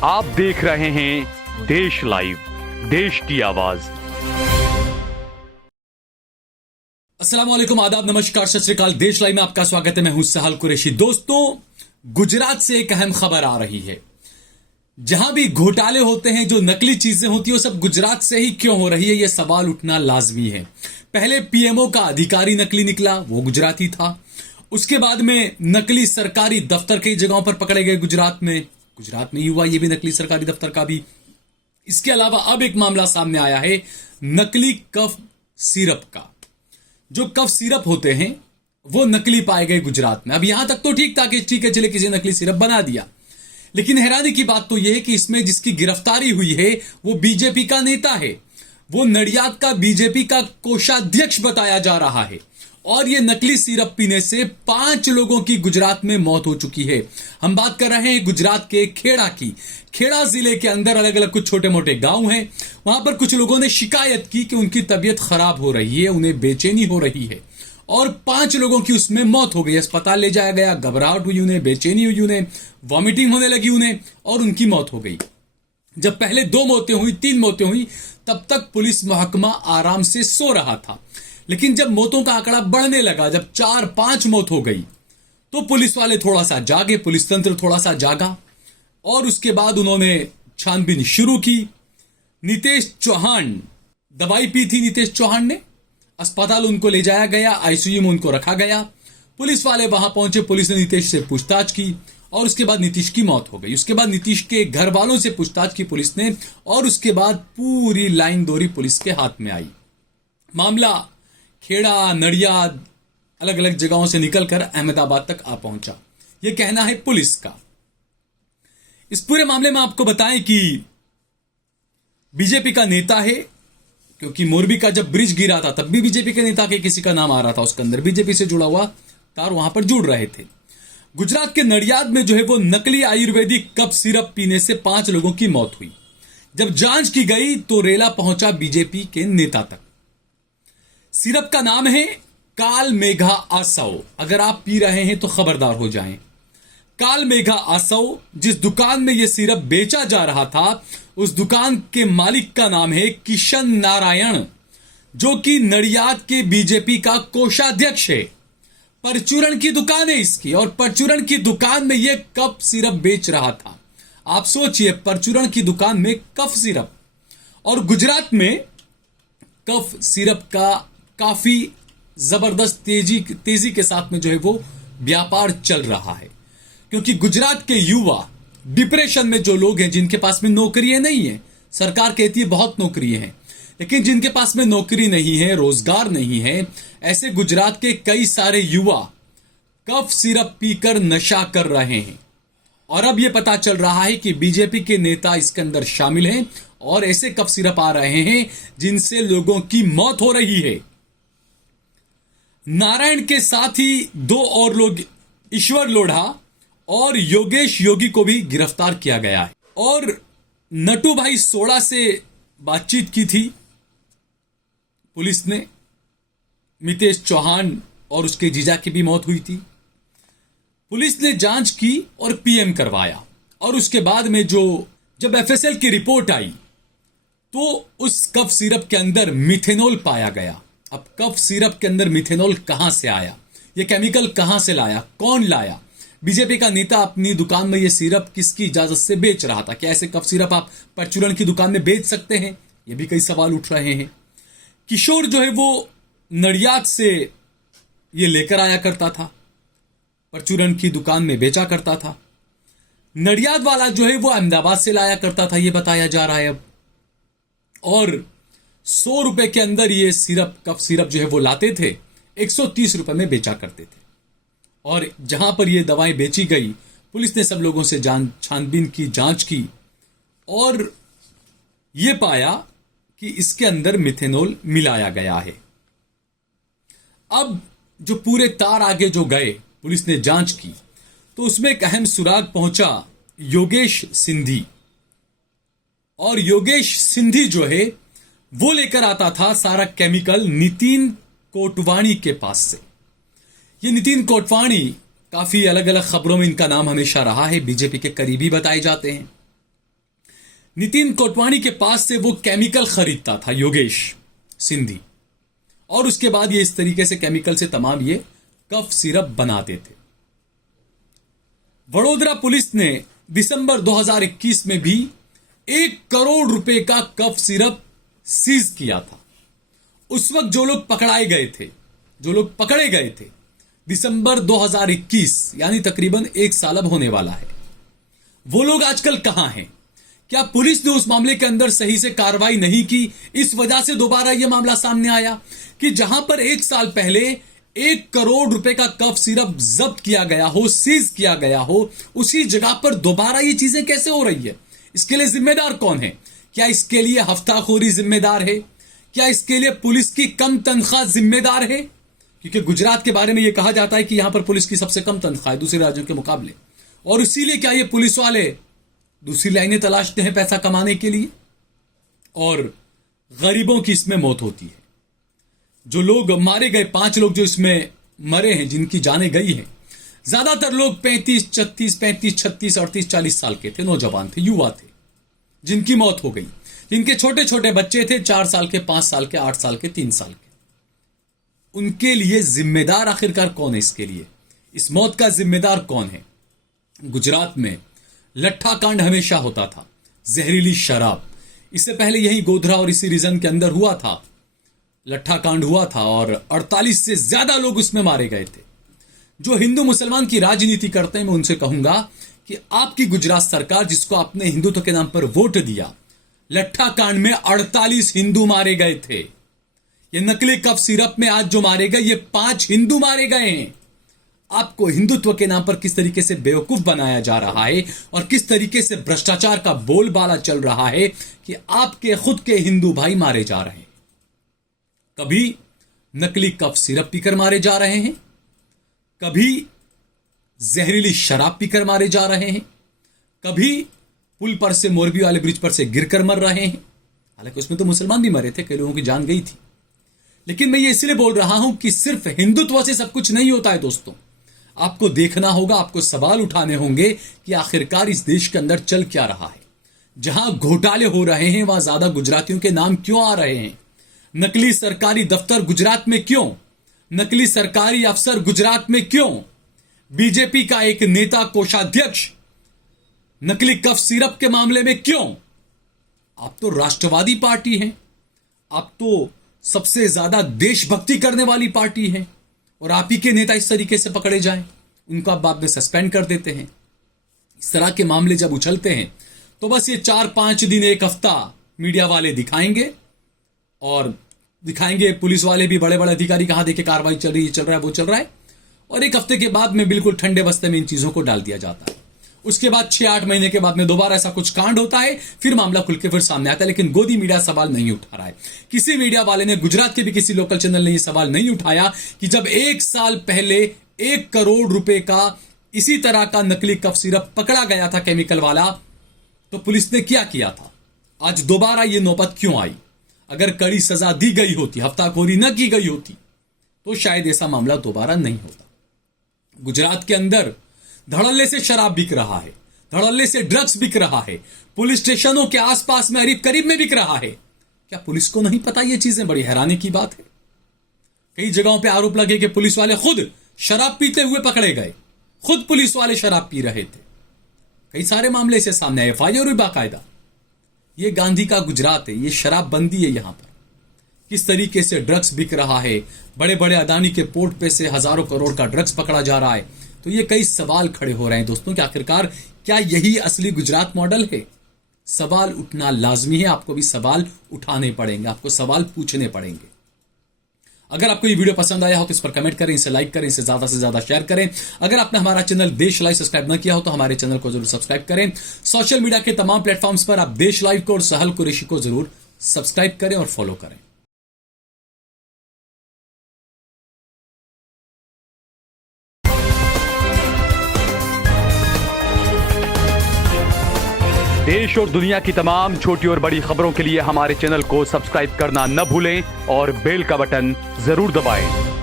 आप देख रहे हैं देश लाइव, देश की आवाज। अस्सलाम वालेकुम, आदाब, नमस्कार, सत श्री अकाल। देश लाइव में आपका स्वागत है। मैं हूं सहल कुरैशी। दोस्तों, गुजरात से एक अहम खबर आ रही है। जहां भी घोटाले होते हैं, जो नकली चीजें होती है, वो सब गुजरात से ही क्यों हो रही है, यह सवाल उठना लाजमी है। पहले पीएमओ का अधिकारी नकली निकला, वो गुजराती था। उसके बाद में नकली सरकारी दफ्तर कई जगहों पर पकड़े गए गुजरात में ही हुआ, ये भी नकली सरकारी दफ्तर का भी। इसके अलावा अब एक मामला सामने आया है नकली कफ सिरप का। जो कफ सिरप होते हैं वो नकली पाए गए गुजरात में। अब यहां तक तो ठीक था कि ठीक है, चले किसी नकली सिरप बना दिया, लेकिन हैरानी की बात तो यह है कि इसमें जिसकी गिरफ्तारी हुई है वो बीजेपी का नेता है। वो नडियाद का बीजेपी का कोषाध्यक्ष बताया जा रहा है। और ये नकली सिरप पीने से 5 लोगों की गुजरात में मौत हो चुकी है। हम बात कर रहे हैं गुजरात के खेड़ा की। खेड़ा जिले के अंदर अलग अलग कुछ छोटे मोटे गांव हैं। वहां पर कुछ लोगों ने शिकायत की कि उनकी तबीयत खराब हो रही है, उन्हें बेचैनी हो रही है, और 5 लोगों की उसमें मौत हो गई। अस्पताल ले जाया गया, घबराहट हुई उन्हें, बेचैनी हुई उन्हें, वॉमिटिंग होने लगी उन्हें, और उनकी मौत हो गई। जब पहले 2 मौतें हुई, 3 मौतें हुई, तब तक पुलिस महकमा आराम से सो रहा था। लेकिन जब मौतों का आंकड़ा बढ़ने लगा, जब 4-5 मौत हो गई, तो पुलिस वाले थोड़ा सा जागे, पुलिस तंत्र थोड़ा सा जागा, और उसके बाद उन्होंने छानबीन शुरू की। नितेश चौहान, दवाई पी थी नितेश चौहान ने, अस्पताल उनको ले जाया गया, आईसीयू में उनको रखा गया। पुलिस वाले वहां पहुंचे, पुलिस ने नितेश से पूछताछ की, और उसके बाद नीतीश की मौत हो गई। उसके बाद नीतीश के घर वालों से पूछताछ की पुलिस ने, और उसके बाद पूरी लाइन दोरी पुलिस के हाथ में आई। मामला खेड़ा, नडियाद, अलग अलग जगहों से निकलकर अहमदाबाद तक आ पहुंचा। यह कहना है पुलिस का। इस पूरे मामले में आपको बताएं कि बीजेपी का नेता है, क्योंकि मोरबी का जब ब्रिज गिरा था तब भी बीजेपी के नेता के किसी का नाम आ रहा था, उसके अंदर बीजेपी से जुड़ा हुआ तार वहां पर जुड़ रहे थे। गुजरात के नडियाद में जो है वो नकली आयुर्वेदिक कफ सिरप पीने से 5 लोगों की मौत हुई। जब जांच की गई तो रेला पहुंचा बीजेपी के नेता तक। सिरप का नाम है काल मेघा आसव। अगर आप पी रहे हैं तो खबरदार हो जाएं। काल मेघा आसव, जिस दुकान में यह सिरप बेचा जा रहा था, उस दुकान के मालिक का नाम है किशन नारायण, जो कि नडियाद के बीजेपी का कोषाध्यक्ष है। परचूरण की दुकान है इसकी, और परचूरण की दुकान में यह कफ सिरप बेच रहा था। आप सोचिए, परचूरण की दुकान में कफ सिरप। और गुजरात में कफ सिरप का काफी जबरदस्त तेजी के साथ में जो है वो व्यापार चल रहा है, क्योंकि गुजरात के युवा, डिप्रेशन में जो लोग हैं, जिनके पास में नौकरियां नहीं है, सरकार कहती है बहुत नौकरियां हैं, लेकिन जिनके पास में नौकरी नहीं है, रोजगार नहीं है, ऐसे गुजरात के कई सारे युवा कफ सिरप पीकर नशा कर रहे हैं। और अब यह पता चल रहा है कि बीजेपी के नेता इसके अंदर शामिल हैं, और ऐसे कफ सिरप आ रहे हैं जिनसे लोगों की मौत हो रही है। नारायण के साथ ही 2 और लोग, ईश्वर लोढ़ा और योगेश योगी, को भी गिरफ्तार किया गया है। और नटू भाई सोड़ा से बातचीत की थी पुलिस ने। नितेश चौहान और उसके जीजा की भी मौत हुई थी। पुलिस ने जांच की और पीएम करवाया, और उसके बाद में जब एफएसएल की रिपोर्ट आई तो उस कफ सिरप के अंदर मिथेनॉल पाया गया। अब कफ सिरप के अंदर मिथेनॉल कहां से आया, यह केमिकल कहां से लाया, कौन लाया? बीजेपी का नेता अपनी दुकान में यह सिरप किसकी इजाजत से बेच रहा था? क्या ऐसे कफ सिरप आप परचूरण की दुकान में बेच सकते हैं? यह भी कई सवाल उठ रहे हैं। किशोर जो है वो नडियाद से ये लेकर आया करता था, परचूरण की दुकान में बेचा करता था। नडियाद वाला जो है वो अहमदाबाद से लाया करता था, यह बताया जा रहा है अब। और 100 रुपए के अंदर ये सिरप, कफ सिरप जो है वो लाते थे, 130 रुपए में बेचा करते थे। और जहां पर ये दवाएं बेची गई, पुलिस ने सब लोगों से छानबीन की, जांच की, और यह पाया कि इसके अंदर मिथेनॉल मिलाया गया है। अब जो पूरे तार आगे जो गए, पुलिस ने जांच की, तो उसमें एक अहम सुराग पहुंचा योगेश सिंधी। और योगेश सिंधी जो है वो लेकर आता था सारा केमिकल नितिन कोटवाणी के पास से। ये नितिन कोटवाणी काफी अलग अलग खबरों में इनका नाम हमेशा रहा है, बीजेपी के करीबी बताए जाते हैं। नितिन कोटवानी के पास से वो केमिकल खरीदता था, योगेश सिंधी, और उसके बाद ये इस तरीके से केमिकल से तमाम ये कफ सिरप बनाते थे। वडोदरा पुलिस ने दिसंबर 2021 में भी 1 करोड़ रुपए का कफ सिरप सीज किया था। उस वक्त जो लोग पकड़े गए थे दिसंबर 2021, यानी तकरीबन 1 साल अब होने वाला है, वो लोग आजकल कहां हैं? क्या पुलिस ने उस मामले के अंदर सही से कार्रवाई नहीं की? इस वजह से दोबारा यह मामला सामने आया कि जहां पर 1 साल पहले 1 करोड़ रुपए का कफ सिरप जब्त किया गया हो, सीज किया गया हो, उसी जगह पर दोबारा ये चीजें कैसे हो रही है? इसके लिए जिम्मेदार कौन है? क्या इसके लिए हफ्ताखोरी जिम्मेदार है? क्या इसके लिए पुलिस की कम तनख्वाह जिम्मेदार है? क्योंकि गुजरात के बारे में यह कहा जाता है कि यहां पर पुलिस की सबसे कम तनख्वाह है दूसरे राज्यों के मुकाबले, और इसीलिए क्या ये पुलिस वाले दूसरी लाइनें तलाशते हैं पैसा कमाने के लिए, और गरीबों की इसमें मौत होती है। जो लोग मारे गए, 5 लोग जो इसमें मरे हैं, जिनकी जानें गई हैं, ज्यादातर लोग 35, 36, 38, 40 साल के थे, नौजवान थे, युवा थे, जिनकी मौत हो गई। जिनके छोटे छोटे बच्चे थे, 4 साल के, 5 साल के, 8 साल के, 3 साल के। उनके लिए जिम्मेदार आखिरकार कौन है? इसके लिए इस मौत का जिम्मेदार कौन है? गुजरात में लट्ठा कांड हमेशा होता था, जहरीली शराब। इससे पहले यही गोधरा और इसी रीजन के अंदर हुआ था, लट्ठा कांड हुआ था, और 48 से ज्यादा लोग उसमें मारे गए थे। जो हिंदू मुसलमान की राजनीति करते हैं, मैं उनसे कहूंगा कि आपकी गुजरात सरकार, जिसको आपने हिंदुत्व के नाम पर वोट दिया, लट्ठा कांड में 48 हिंदू मारे गए थे। ये नकली कफ सिरप में आज जो मारे गए, ये 5 हिंदू मारे गए हैं। आपको हिंदुत्व के नाम पर किस तरीके से बेवकूफ बनाया जा रहा है, और किस तरीके से भ्रष्टाचार का बोलबाला चल रहा है कि आपके खुद के हिंदू भाई मारे जा रहे हैं। कभी नकली कफ सिरप पीकर मारे जा रहे हैं, कभी जहरीली शराब पीकर मारे जा रहे हैं, कभी पुल पर से, मोरबी वाले ब्रिज पर से गिरकर मर रहे हैं। हालांकि उसमें तो मुसलमान भी मरे थे, कई लोगों की जान गई थी। लेकिन मैं ये इसलिए बोल रहा हूं कि सिर्फ हिंदुत्व से सब कुछ नहीं होता है दोस्तों। आपको देखना होगा, आपको सवाल उठाने होंगे कि आखिरकार इस देश के अंदर चल क्या रहा है। जहां घोटाले हो रहे हैं, वहां ज्यादा गुजरातियों के नाम क्यों आ रहे हैं? नकली सरकारी दफ्तर गुजरात में क्यों? नकली सरकारी अफसर गुजरात में क्यों? बीजेपी का एक नेता, कोषाध्यक्ष, नकली कफ सिरप के मामले में क्यों? आप तो राष्ट्रवादी पार्टी हैं, आप तो सबसे ज्यादा देशभक्ति करने वाली पार्टी है, और आप ही के नेता इस तरीके से पकड़े जाएं, उनको आप बाद में सस्पेंड कर देते हैं। इस तरह के मामले जब उछलते हैं तो बस ये 4-5 दिन, 1 हफ्ता मीडिया वाले दिखाएंगे, और दिखाएंगे पुलिस वाले भी, बड़े बड़े अधिकारी, कहां देखे कार्रवाई चल रही है, चल रहा है, वो चल रहा है, और 1 हफ्ते के बाद में बिल्कुल ठंडे बस्ते में इन चीजों को डाल दिया जाता है। उसके बाद 6-8 महीने के बाद में दोबारा ऐसा कुछ कांड होता है, फिर मामला खुल के फिर सामने आता है। लेकिन गोदी मीडिया सवाल नहीं उठा रहा है। किसी मीडिया वाले ने, गुजरात के भी किसी लोकल चैनल ने यह सवाल नहीं उठाया कि जब 1 साल पहले 1 करोड़ रुपए का इसी तरह का नकली कफ सिरप पकड़ा गया था, केमिकल वाला, तो पुलिस ने क्या किया था? आज दोबारा यह नौबत क्यों आई? अगर कड़ी सजा दी गई होती, हफ्ताखोरी न की गई होती, तो शायद ऐसा मामला दोबारा नहीं होता। गुजरात के अंदर धड़ल्ले से शराब बिक रहा है, धड़ल्ले से ड्रग्स बिक रहा है, पुलिस स्टेशनों के आसपास में, करीब में बिक रहा है। क्या पुलिस को नहीं पता ये चीजें? बड़ी हैरानी की बात है। कई जगहों पे आरोप लगे कि पुलिस वाले खुद शराब पीते हुए पकड़े गए, खुद पुलिस वाले शराब पी रहे थे। कई सारे मामले से सामने आए, एफआईआर हुई बाकायदा। ये गांधी का गुजरात है, ये शराबबंदी है। यहां पर किस तरीके से ड्रग्स बिक रहा है, बड़े बड़े अदानी के पोर्ट पे से हजारों करोड़ का ड्रग्स पकड़ा जा रहा है। तो ये कई सवाल खड़े हो रहे हैं दोस्तों कि आखिरकार क्या यही असली गुजरात मॉडल है? सवाल उठना लाजमी है, आपको भी सवाल उठाने पड़ेंगे, आपको सवाल पूछने पड़ेंगे। अगर आपको ये वीडियो पसंद आया हो तो इस पर कमेंट करें, इसे लाइक करें, इसे ज्यादा से ज्यादा शेयर करें। अगर आपने हमारा चैनल देश लाइव सब्सक्राइब न किया हो तो हमारे चैनल को जरूर सब्सक्राइब करें। सोशल मीडिया के तमाम प्लेटफॉर्म्स पर आप देश लाइव को और सहल कुरैशी को जरूर सब्सक्राइब करें और फॉलो करें। देश और दुनिया की तमाम छोटी और बड़ी खबरों के लिए हमारे चैनल को सब्सक्राइब करना न भूलें और बेल का बटन जरूर दबाएं।